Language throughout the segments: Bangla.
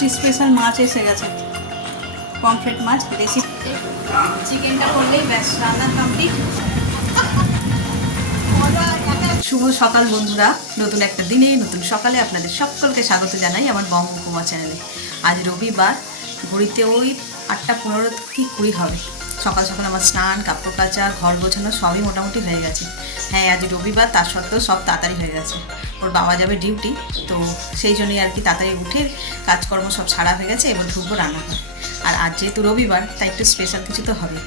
ষষ্ঠী স্পেশাল মাছ এসে গেছে, পমফ্রেট মাছ দেশি। চিকেনটা করলেই ব্যাস রান্না কমপ্লিট। শুভ সকাল বন্ধুরা, নতুন একটা দিনে নতুন সকালে আপনাদের সকলকে স্বাগত জানাই আমার বঙ্গকুমা চ্যানেলে। আজ রবিবার, ঘড়িতে ওই 8:15 কি 20 হবে। সকাল সকাল আমার স্নান, কাপড় কাচা, ঘর গোছানো সবই মোটামুটি হয়ে গেছে। হ্যাঁ, আজ রবিবার, তার সত্ত্বেও সব তাড়াতাড়ি হয়ে গেছে। ওর বাবা যাবে ডিউটি, তো সেই জন্যই আর কি তাড়াতাড়ি উঠে কাজকর্ম সব ছাড়া হয়ে গেছে। এবার ঢুকবো রান্নাঘর। আর আজ যেহেতু রবিবার, তাই একটু স্পেশাল কিছু তো হবে।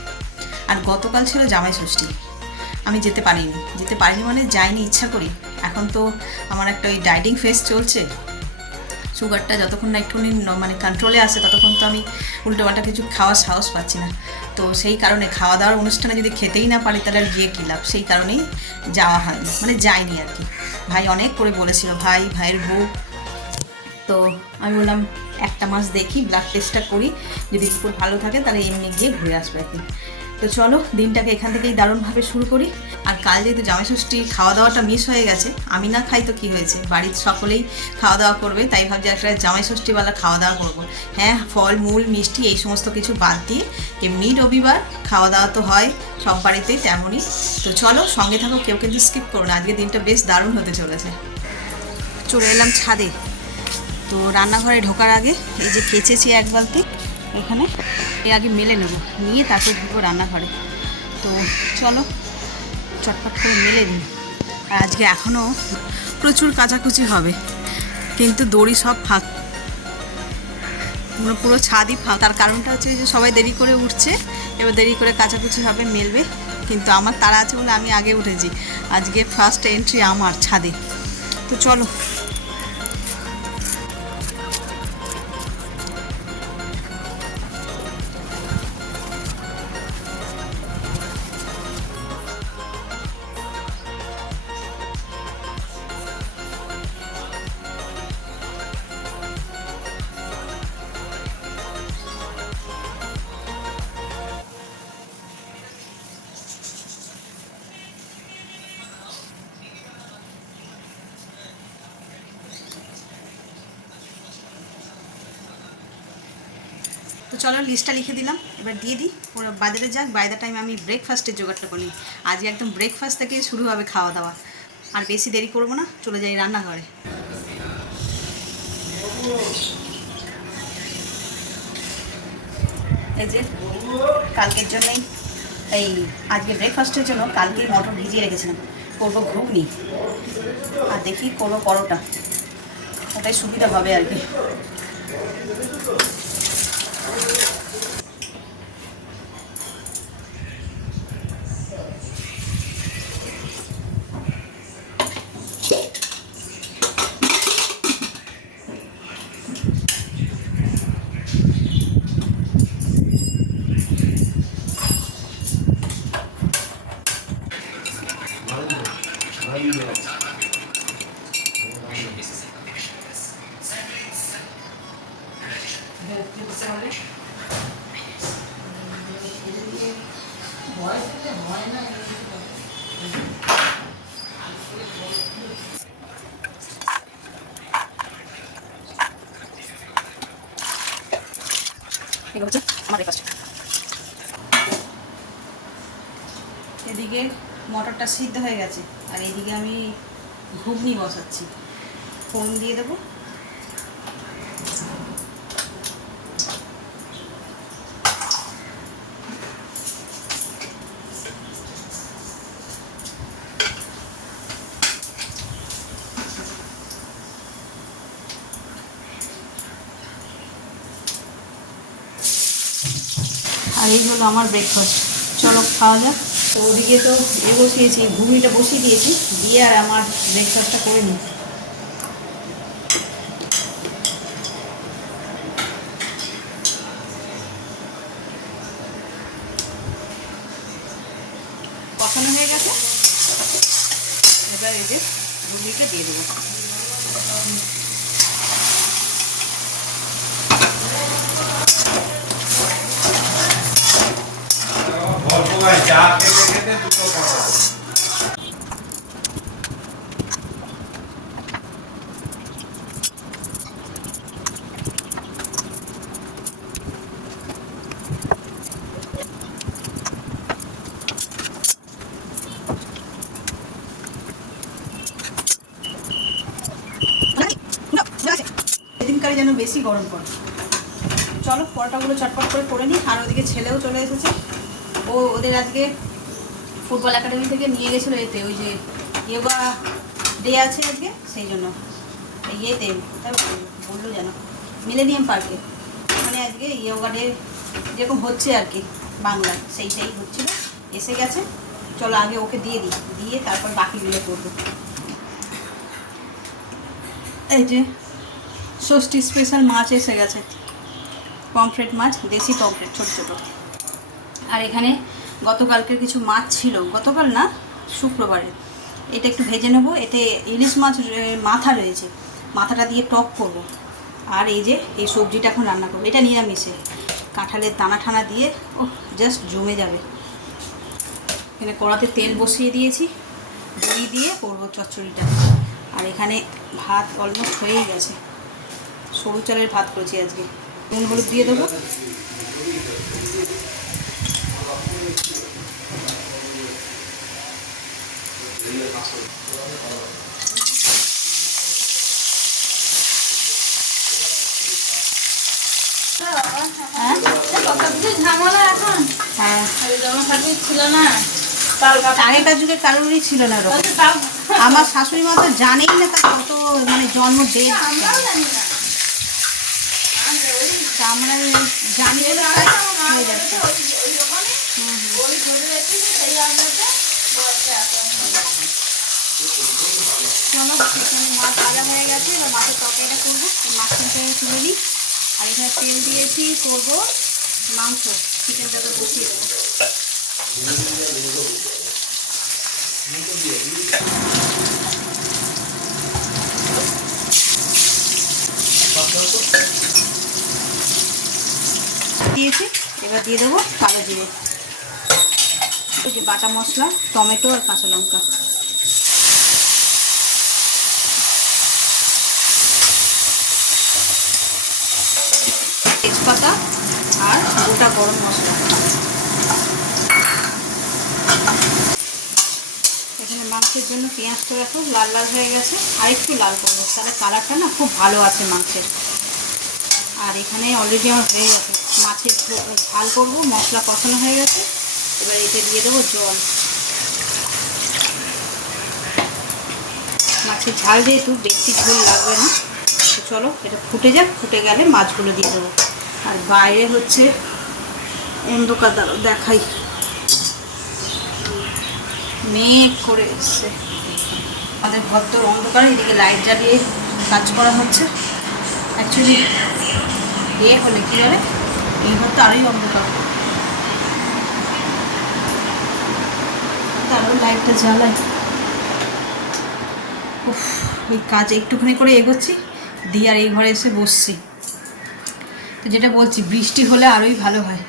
আর গতকাল ছিল জামাই ষষ্ঠী, আমি যেতে পারিনি মানে যাইনি ইচ্ছা করি। এখন তো আমার একটা ওই ডায়েটিং ফেজ চলছে, সুগারটা যতক্ষণ না একটুখানি মানে কন্ট্রোলে আসে ততক্ষণ তো আমি উল্টোপাল্টা কিছু খাওয়ার সাহস পাচ্ছি না। তো সেই কারণে খাওয়া দাওয়ার অনুষ্ঠানে যদি খেতেই না পারি তাহলে আর গিয়ে কী লাভ, সেই কারণেই যাওয়া হয়নি, মানে যাইনি আর কি। ভাই অনেক করে বলেছিল, ভাইয়ের বউ। তো আমি বললাম একটা মাস দেখি, ব্লাড টেস্টটা করি, যদি রিপোর্ট ভালো থাকে তাহলে এমনি গিয়ে ঘুরে আসবো একদিন। তো চলো দিনটাকে এখান থেকেই দারুণভাবে শুরু করি। আর কাল যেহেতু জামাই ষষ্ঠী খাওয়া দাওয়াটা মিস হয়ে গেছে, আমি না খাই তো কী হয়েছে, বাড়ির সকলেই খাওয়া দাওয়া করবে, তাই ভাবছি একটা জামাই ষষ্ঠীওয়ালা খাওয়া দাওয়া করবো। হ্যাঁ, ফল মূল মিষ্টি এই সমস্ত কিছু বাদ দিয়ে এমনি রবিবার খাওয়া দাওয়া তো হয় সব বাড়িতেই তেমনই। তো চলো সঙ্গে থাকো, কেউ কিন্তু স্কিপ করো না, আজকে দিনটা বেশ দারুণ হতে চলেছে। চলে এলাম ছাদে। তো রান্নাঘরে ঢোকার আগে এই যে কেচেছি এক বালতি, ওখানে আগে মেলে নেবো, নিয়ে তারপর ঢুকবো রান্নাঘরে। তো চলো চটপট করে মেলে দিই। আর আজকে এখনও প্রচুর কাচাকুচি হবে, কিন্তু দড়ি সব ফাঁক, পুরো ছাদই ফাঁক। তার কারণটা হচ্ছে যে সবাই দেরি করে উঠছে, এবার দেরি করে কাচাকুচি হবে, মেলবে। কিন্তু আমার তাড়া আছে বলে আমি আগে উঠেছি, আজকে ফার্স্ট এন্ট্রি আমার ছাদে। তো চলো। তো চলো লিস্টটা লিখে দিলাম, এবার দিয়ে দিই। ওরা বাজারে যাক, বাই দ্য টাইম আমি ব্রেকফাস্টের জোগাড়টা করি। আজকে একদম ব্রেকফাস্ট থেকে শুরু হবে খাওয়া দাওয়া। আর বেশি দেরি করবো না, চলে যাই রান্নাঘরে। এই যে কালকের জন্যই, এই আজকে ব্রেকফাস্টের জন্য কালকেই মটর ভিজিয়ে রেখেছিলাম, করবো ঘুগনি আর দেখি করবো পরোটা, ওটাই সুবিধা হবে আর কি। এগুলো হচ্ছে আমার ব্রেকফাস্ট। এদিকে মটরটা সিদ্ধ হয়ে গেছে, আর এইদিকে আমি ঘুগনি বসাচ্ছি, ফোড়ন দিয়ে দেবো। আর এই হলো আমার ব্রেকফাস্ট, চলো খাওয়া যাক। তো ওদিকে তো বসিয়েছি, ঘুগনিটা বসিয়ে দিয়েছি, দিয়ে আর আমার ব্রেকফাস্টটা করে নিই। কষানো হয়ে গেছে, এবার এই যে ঘুগনিটা দিয়ে দেবো। চা খেতে খেতে দুটো কথা। বেশি গরম পড়ে। চলো পরোটাগুলো চটপট করে করে নিই। আর ওদিকে ছেলেও চলে এসেছে। ওদের আজকে ফুটবল একাডেমি থেকে নিয়ে গেছিলো এতে, ওই যে ইয়োগা ডে আছে আজকে, সেই জন্য ইয়েতে বললো যেন মিলেনিয়াম পার্কে, মানে আজকে ইয়োগা ডে যেরকম হচ্ছে আর কি বাংলায়, সেইটাই হচ্ছিল। এসে গেছে, চলো আগে ওকে দিয়ে দিই, দিয়ে তারপর বাকিগুলো করবো। এই যে ষষ্ঠী স্পেশাল মাছ এসে গেছে, পমফ্রেট মাছ, দেশি পমফ্রেট ছোটো ছোটো। আর এখানে গতকালকের কিছু মাছ ছিল, গতকাল না শুক্রবারে, এটা একটু ভেজে নেবো। এতে ইলিশ মাছ মাথা রয়েছে, মাথাটা দিয়ে টক করব। আর এই যে এই সবজিটা এখন রান্না করবো, এটা নিরামিষে, কাঁঠালের দানা ঠানা দিয়ে ও জাস্ট জমে যাবে। এখানে কড়াতে তেল বসিয়ে দিয়েছি, দই দিয়ে করবো চচ্চড়িটা। আর এখানে ভাত অলমোস্ট হয়েই গেছে, সরু চালের ভাত করেছি আজকে। নুন হলুদ দিয়ে দেবো। আগেকার যুগে কারোরই ছিল না এরকম। আমার শাশুড়ি মা তো জানেই না তার কত মানে জন্ম ডেট, আমরা জানি হয়ে যাচ্ছে। চলো এখানে মাছ ভাজা হয়ে গেছে, এবার মাছের তরকারিটা করবো। মাছটা তুলে নিই। আর এখানে তেল দিয়েছি, করবো মাংস, চিকেনটা তো বসিয়ে দেবো। দিয়েছি, এবার দিয়ে দেবো কালো জিরে, ওই যে বাটা মশলা, টমেটো আর কাঁচা লঙ্কা। তেজপাতা আর গোটা গরম মশলা। এখানে মাংসের জন্য পেঁয়াজটা দেখো লাল লাল হয়ে গেছে, আর একটু লাল করবো, তাহলে কালারটা না খুব ভালো আছে মাংসের। আর এখানে অলরেডি আমার হয়ে গেছে, মাছের ঝাল করবো, মশলা কষানো হয়ে গেছে। এবার এতে দিয়ে দেবো জল। মাছের ঝাল যেহেতু বেশি ঝোল লাগবে না, তো চলো এটা ফুটে যাক, ফুটে গেলে মাছগুলো দিয়ে দেবো। আর বাইরে হচ্ছে অন্ধকার, দাঁড়ো দেখাই, মেঘ করে এসছে। আমাদের ঘর তো অন্ধকার, এদিকে লাইট জ্বালিয়ে কাজ করা হচ্ছে। অ্যাকচুয়ালি হলে কী বলে, এই ঘর তো আরোই অন্ধকার, তারপর লাইটটা জ্বালাই। ওই কাজ একটুখানি করে এগোচ্ছি, দিয়ে আর এই ঘরে এসে বসছি। তো যেটা বলছি, বৃষ্টি হলে আরোই ভালো হয়,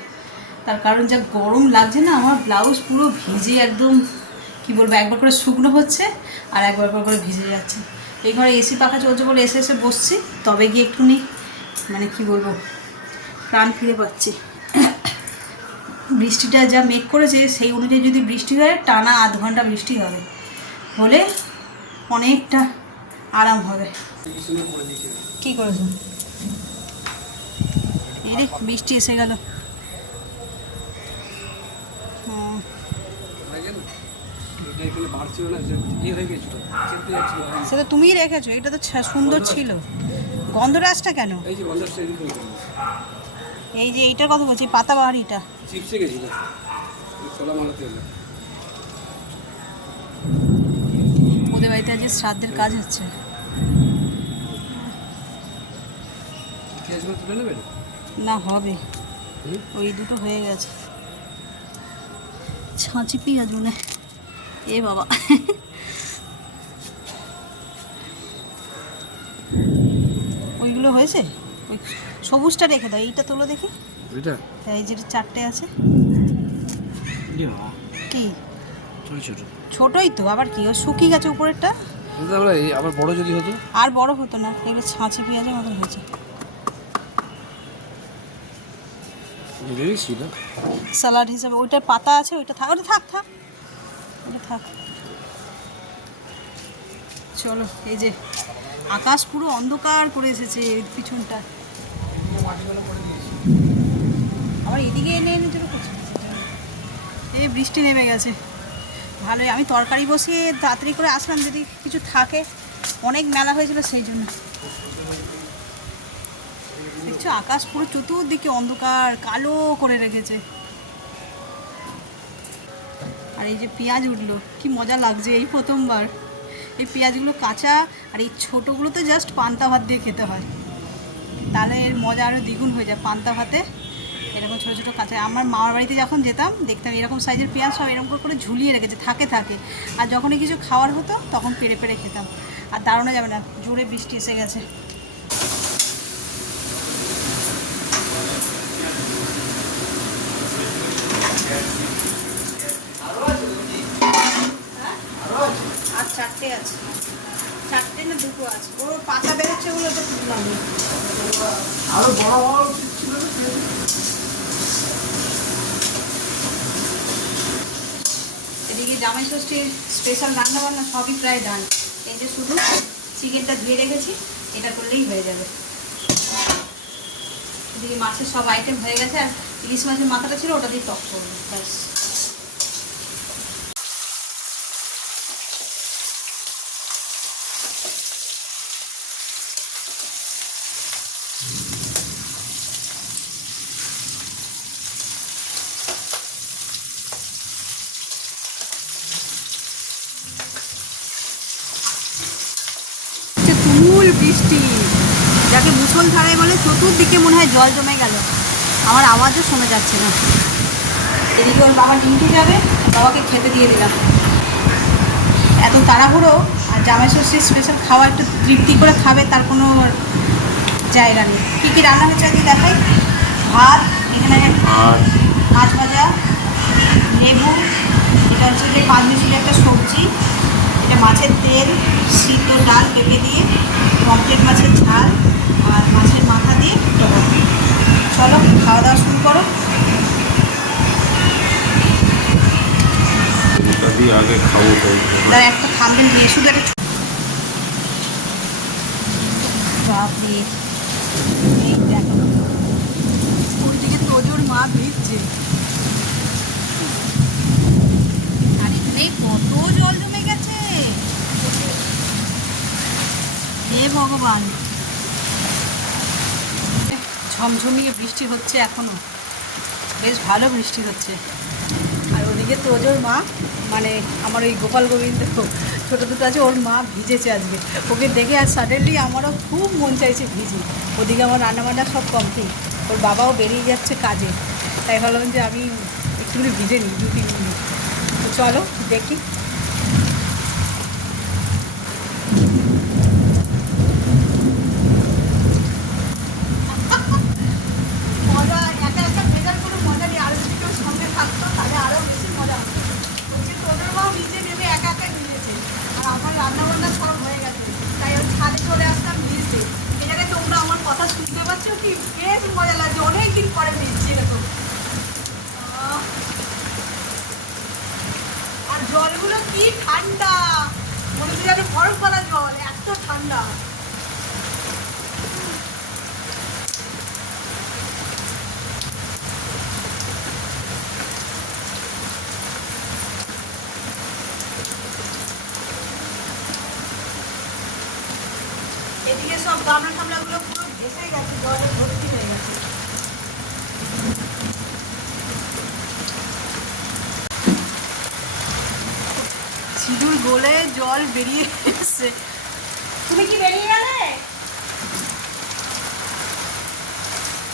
তার কারণ যা গরম লাগছে না, আমার ব্লাউজ পুরো ভিজে একদম, কি বলবো, একবার করে শুকনো হচ্ছে আর একবার করে ভিজে যাচ্ছে। এই ঘরে এসি পাখা চলছে বলে এসে বসছি, তবে গিয়ে একটুখানি মানে কি বলবো, প্রাণ ফিরে পাচ্ছি। বৃষ্টিটা যা মেঘ করেছে, সেই অনুযায়ী যদি বৃষ্টি হয়, টানা আধ ঘন্টা বৃষ্টি হবে, হলে অনেকটা আরাম হবে। কি করেছ? এই রে বৃষ্টি এসে গেল। সেটা তুমিই রেখেছো, এটা তো সুন্দর ছিল। গন্ধরাজটা কেন? এই যে এইটার কথা বলছি, পাতাবাহারিটা চিপসে গেছিল, ওদের বাড়িতে আজ শ্রাদ্ধের কাজ হচ্ছে। না হবে, ওই দুটো হয়ে গেছে। ছাঁচি পেঁয়াজ মনে, এ বাবা, ওইগুলো হয়েছে। ওই সবুজটা রেখে দাও, এইটা তোলো দেখি। এই যে চারটে আছে, কি ছোটই তো, আবার কি শুকিয়ে গেছে উপরেরটা, আবার বড় যদি হতো আর বড় হতো না। এগুলো ছাঁচি পেঁয়াজের মতন হয়েছে। স্যালাড হিসাবে ওইটার পাতা আছে, ওইটা থাক, ওটা থাক থাক, ওটা থাক। চলো, এই যে আকাশ পুরো অন্ধকার করে এসেছে পিছনটা, আমার এদিকে এনে এনে চলে করছি। এই বৃষ্টি নেমে গেছে ভালোই। আমি তরকারি বসিয়ে তাড়াতাড়ি করে আসলাম, যদি কিছু থাকে, অনেক মেলা হয়েছিল সেই জন্য। দেখছো আকাশ পুরো চতুর্দিকে অন্ধকার কালো করে রেখেছে। আর এই যে পেঁয়াজ উঠলো, কি মজা লাগছে এই প্রথমবার। এই পেঁয়াজগুলো কাঁচা, আর এই ছোটোগুলো তো জাস্ট পান্তা ভাত দিয়ে খেতে হয়, তাহলে এর মজা আরও দ্বিগুণ হয়ে যায়। পান্তা ভাতে এরকম ছোটো ছোটো কাঁচা, আমার মামার বাড়িতে যখন যেতাম দেখতাম এরকম সাইজের পেঁয়াজ সব এরকম করে ঝুলিয়ে রেখেছে থাকে থাকে, আর যখনই কিছু খাওয়ার হতো তখন পেড়ে পেড়ে খেতাম। আর দাঁড়ানো যাবে না, জোরে বৃষ্টি এসে গেছে। আর চারটে আছে, চারটে না দুটো আছে, ও পাতা বেরোচ্ছে ওগুলো তো তুললাম। আরো বড় বড় ছিল। এদিকে জামাই ষষ্ঠীর স্পেশাল রান্না বান্না সবই প্রায় ডান। এই যে শুধু চিকেনটা ধুয়ে রেখেছি, এটা করলেই হয়ে যাবে। এদিকে মাছের সব আইটেম হয়ে গেছে, আর ইলিশ মাছের মাথাটা ছিল ওটা দিয়ে টক করবো ব্যাস। তুমুল বৃষ্টি, যাকে মুষলধারায় বলে, চতুর্দিকে মনে হয় জল জমে গেল, আমার আওয়াজও শোনা যাচ্ছে না। এদিকে ওর বাবা ডিউটি যাবে, বাবাকে খেতে দিয়ে দিলাম। এত তাড়াহুড়ো, আর জামাই ষষ্ঠীর স্পেশাল খাওয়া একটু তৃপ্তি করে খাবে তার কোনো জায়গা নেই। কী কী রান্না হয়েছে আজকে দেখাই। ভাত, এখানে মাছ ভাজা, লেবু, এটা হচ্ছে যে পাঁচমিশালি একটা সবজি, এটা মাছের তেল, সিদ্ধ ডাল পেঁপে দিয়ে, পমফ্রেট মাছের ঝাল, আর মাছের মাথা দিয়ে টক। চলো খাওয়া দাওয়া শুরু করো। আগে খাবো একটা থামবেন দিয়ে শুধু একটা বাপরে, এই দেখো ওইদিকে তোজোর মা ভিজছে, আর এখানে কত জল জমে গেছে, হে ভগবান। ঝমঝমিয়ে বৃষ্টি হচ্ছে এখনো, বেশ ভালো বৃষ্টি হচ্ছে। আর ওদিকে তোজোর মা, মানে আমার ওই গোপাল গোবিন্দ ছোটো দুটো আছে, ওর মা ভিজেছে আজকে। ওকে দেখে আর সাডেনলি আমারও খুব মন চাইছে ভিজি। ওদিকে আমার রান্নাবান্না সব কমপ্লিট, ওর বাবাও বেরিয়ে যাচ্ছে কাজে, তাই ভাবলাম যে আমি একটুখানি ভিজে নিই 2-3 মিনিট। তো চলো দেখি। মজা একা একা ভেজার কোনো মজা নেই, আরও যদি কেউ সঙ্গে থাকতো তাহলে আরও বেশি মজা হতো। ওকে তোদের মাও নিচে নেমে একা একা ভিজেছে, আর আমার রান্নাবান্না সব হয়ে গেছে, তাই ওই ছাদে চলে আসলাম ভিজতে। এটাকে তোমরা আমার কথা শুনতে পাচ্ছ কি, বেশ মজা লাগছে, অনেকদিন পরে ভিজছি এরকম। আর জলগুলো কি ঠান্ডা, মনে হচ্ছে যেন বরফ করা জল, এত ঠান্ডা। এদিকে সব গামলা টামলাগুলো পুরো ভেসে গেছে, জলে ভর্তি হয়ে গেছে। সিঁদুর গলে জল বেরিয়ে এসছে। তুমি কি বেরিয়ে গেলে?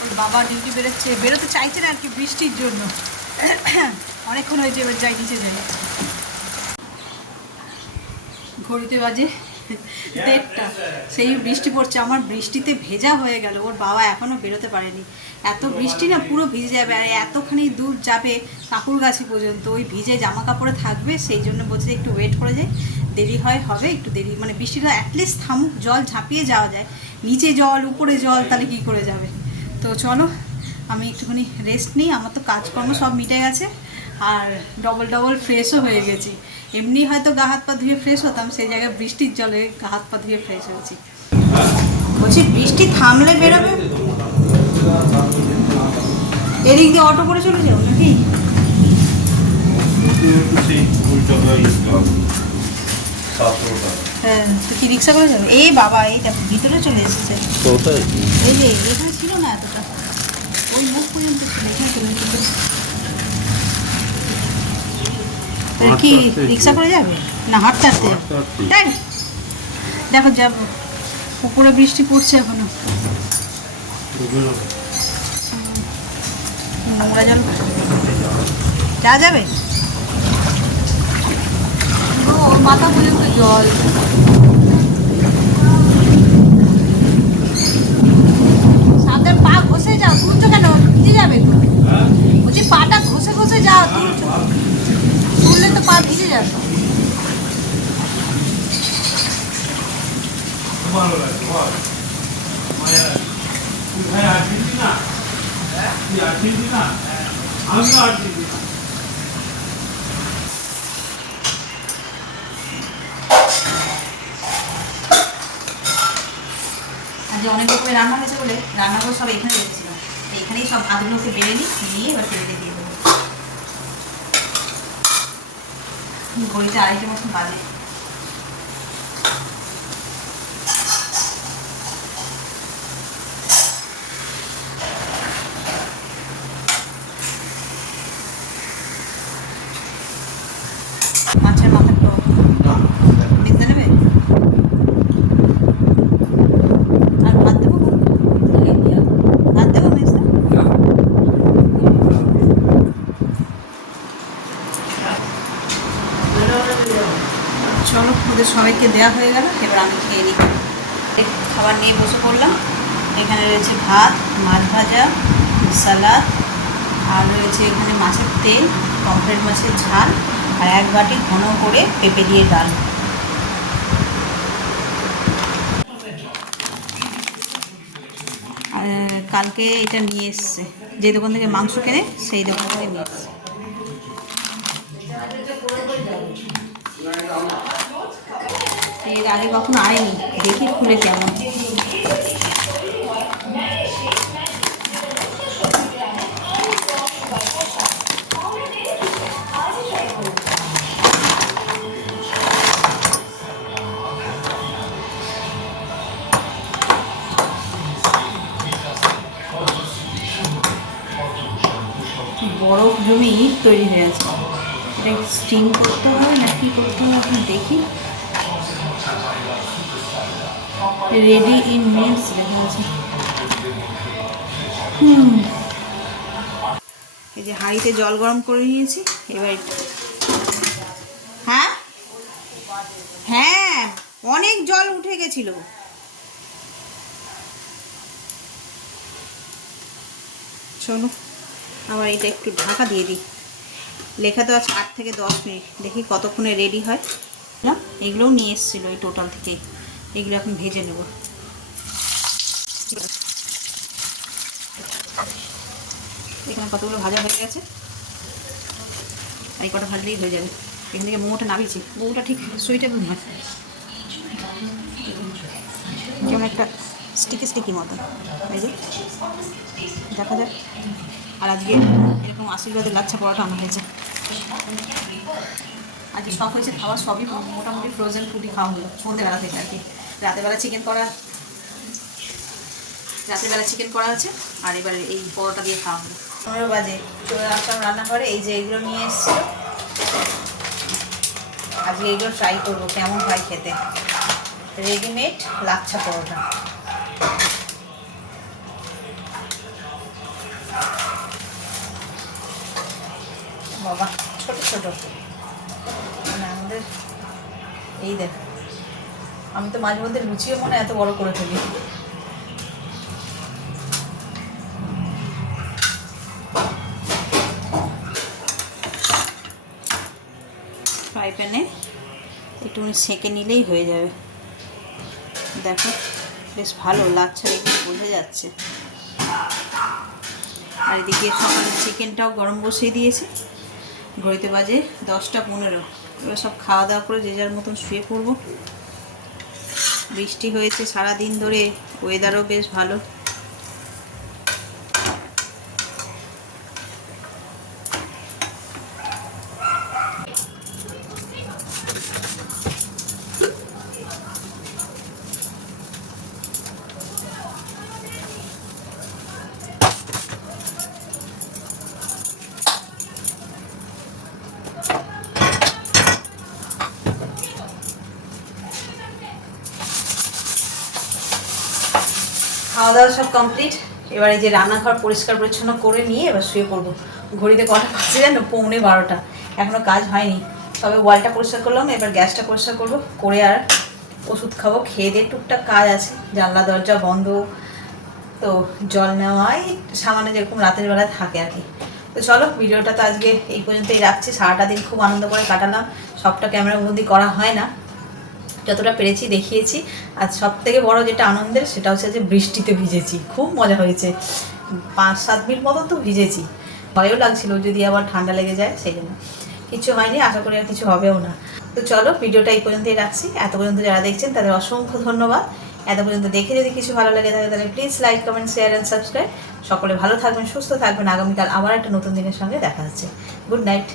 ওর বাবা ডিউটি বেরোচ্ছে, বেরোতে চাইছে না আর কি বৃষ্টির জন্য। অনেকক্ষণ হয়েছে, এবার যাই নিচে যাই। ঘড়িতে বাজে 1:30, সেই বৃষ্টি পড়ছে, আমার বৃষ্টিতে ভেজা হয়ে গেল। ওর বাবা এখনও বেরোতে পারেনি, এত বৃষ্টি না পুরো ভিজে যাবে, আর এতখানি দূর যাবে কাকুরগাছি পর্যন্ত, ওই ভিজে জামা কাপড়ে থাকবে, সেই জন্য বলছে একটু ওয়েট করে যাই, দেরি হবে একটু দেরি, মানে বৃষ্টিটা অ্যাটলিস্ট থামুক, জল ঝাঁপিয়ে যাওয়া যায়, নিচে জল উপরে জল, তাহলে কী করে যাবে। তো চলো আমি একটুখানি রেস্ট নিই, আমার তো কাজকর্ম সব মিটে গেছে, আর ডবল ফ্রেশও হয়ে গেছি। এমনি হয়তো গা হাত পা ধুয়ে ফ্রেশ হতাম, সেই জায়গায় বৃষ্টির জলে গা হাত পা ধুয়ে ফ্রেশ হয়েছি। বলছি বৃষ্টি থামলে বেরোবে। এদিক দিয়ে অটো করে চলে যাও নাকি? হ্যাঁ, কি রিক্সা করে যাবে? এই বাবা, এইটা ভিতরে চলে এসেছে। এই যে এখানে ছিল না এতটা, ওই মুখ পর্যন্ত ছিল, এখানে চলে এসেছে। কি রিক্সা করে যাবে না হাঁটতে হাঁটতে? তাই দেখো, যাবো। উপরে বৃষ্টি পড়ছে এখনো, নোংরা জল যা যাবে। মাথা পর্যন্ত জল। সামনে পা ঘষে যাও, তুলছো কেন? ভিজে যাবে তো। বলছি পাটা ঘষে ঘষে যাও, তুলছো, তুললে তো পা ভিজে যাবে। ভালো লাগে আজ অনেক রকমের রান্না হয়েছে বলে রান্নাগুলো সব এখানে রেখেছিলাম। এখানেই সব ভাতগুলোকে বেড়ে নিয়ে এবার তেলেতে দিয়ে দেবো। ঘড়িতে 2:30 মতন বাজে। মাছের মাথার টক দেখতে নেবে? আর ভাত দেবো? ভাত দেবো মেজদা? চলো, ওদের সবাইকে দেওয়া হয়ে গেল, এবার আমি খেয়ে নিই। খাবার নিয়ে বসে পড়লাম। এখানে রয়েছে ভাত, মাছ ভাজা, সালাদ, আর রয়েছে এখানে মাছের তেল, পমফ্রেট মাছের ঝাল, আর 1 বাটি ঘন করে পেঁপে দিয়ে ডাল। কালকে এটা নিয়ে এসছে, যে দোকান থেকে মাংস কেনে সেই দোকান থেকে নিয়ে এসছে। এর আগে কখনো আয়নি, দেখি খুলে কেমন। বরফ জমে ইট তৈরি হয়ে আছে। এটা স্টিম করতে হবে না কি করতে হবে এখন দেখি। রেডি ইন মিনিটস লেখা আছে। এই যে হাঁড়িতে জল গরম করে নিয়েছি এবার। হ্যাঁ হ্যাঁ, অনেক জল উঠে গেছিল। চলো আবার এটা একটু ঢাকা দিয়ে দিই। লেখা তো আছে 8 থেকে 10 মিনিট, দেখি কতক্ষণে রেডি হয়। এগুলোও নিয়ে এসেছিলো এই টোটাল থেকে, এগুলো এখন ভেজে নেব। এখানে কতগুলো ভাজা হয়ে গেছে, এই কটা ভাজলেই হয়ে যাবে। এখান থেকে মোমোটা নামিয়েছি, মোমোটা ঠিক সুইটেবল নয়, যেমন একটা স্টিকি স্টিকি মতন। এই যে দেখা যাক। আর আজকে এরকম আশীর্বাদের লাচ্ছা পরোটা আনা হয়েছে। আজকে সব হয়েছে খাওয়া, সবই মোটামুটি ফ্রোজেন ফুডই খাওয়া হলো সন্ধ্যেবেলা থেকে আর কি। রাতেরবেলা চিকেন করা আছে, আর এবার এই পরোটা দিয়ে খাওয়া হলো। 15 বাজে চলে আসলাম রান্নাঘরে। এই যে এগুলো নিয়ে এসেছিল, আজকে এগুলো ট্রাই করবো কেমন হয় খেতে। রেডিমেড লাচ্ছা পরোটা। বাবা ছোট ছোট, মানে আমাদের এই দেখ, আমি তো মাঝে মধ্যে লুচিও মনে এত বড় করে ফেলি। ফ্রাই প্যানে একটুখানি সেঁকে নিলেই হয়ে যাবে। দেখো বেশ ভালো লাচ্ছা দেখে বোঝা যাচ্ছে। আর এদিকে সকালে চিকেনটাও গরম বসিয়ে দিয়েছি। ঘড়িতে বাজে 10টা 15। এবার সব খাওয়া দাওয়া করে যে যার মতন শুয়ে পড়বো। বৃষ্টি হয়েছে সারাদিন ধরে, ওয়েদারও বেশ ভালো। খাওয়া দাওয়া সব কমপ্লিট। এবার এই যে রান্নাঘর পরিষ্কার পরিচ্ছন্ন করে নিয়ে এবার শুয়ে পড়বো। ঘড়িতে কটা বাজে জানো? 11:45। এখনও কাজ হয়নি, তবে ওয়ালটা পরিষ্কার করলাম, এবার গ্যাসটা পরিষ্কার করবো, করে আর ওষুধ খাবো। খেয়ে দিয়ে টুকটাক কাজ আছে, জানলা দরজা বন্ধ, তো জল নেওয়াই সামান্য যেরকম রাতের বেলা থাকে আর কি। তো চলো, ভিডিওটা তো আজকে এই পর্যন্তই রাখছি। সারাটা দিন খুব আনন্দ করে কাটালাম, সবটা ক্যামেরাবন্দি করা হয় না, যতটা পেরেছি দেখিয়েছি। আর সব থেকে বড় যেটা আনন্দের সেটা হচ্ছে যে বৃষ্টিতে ভিজেছি, খুব মজা হয়েছে। 5-7 মিনিট মতো তো ভিজেছি, ভয়ও লাগছিল যদি আবার ঠান্ডা লেগে যায়, সেই জন্য কিছু হয়নি, আশা করি আর কিছু হবেও না। তো চলো, ভিডিওটা এই পর্যন্তই রাখছি। এত পর্যন্ত যারা দেখছেন তাদের অসংখ্য ধন্যবাদ। এত পর্যন্ত দেখে যদি কিছু ভালো লাগে থাকে তাহলে please like, comment, share and subscribe. সকলে ভালো থাকবেন, সুস্থ থাকবেন। আগামীকাল আবার একটা নতুন দিনের সঙ্গে দেখা হচ্ছে। Good night.